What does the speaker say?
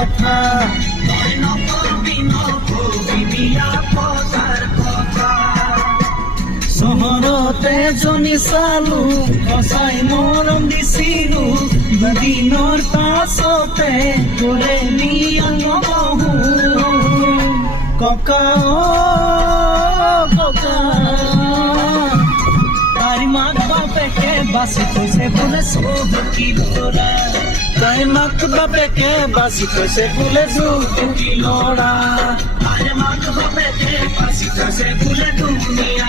কথা তই নকবি বিয়া পতাৰ কথা চহৰতে জনি চালো সঁচাই মৰম দিছিলো দুদিনৰ পাছতে তোৰে নিয়ম নহো ককা ককা তাই মাক বাপেকে বাচি থৈছে বোলে চৌধুৰী ল'ৰা তাই মাক বাপেকে বাচি থৈছে বোলে চৌধুৰী ল'ৰা তাই মাক বাপেকে বাচি থৈছে বোলে ধুনীয়া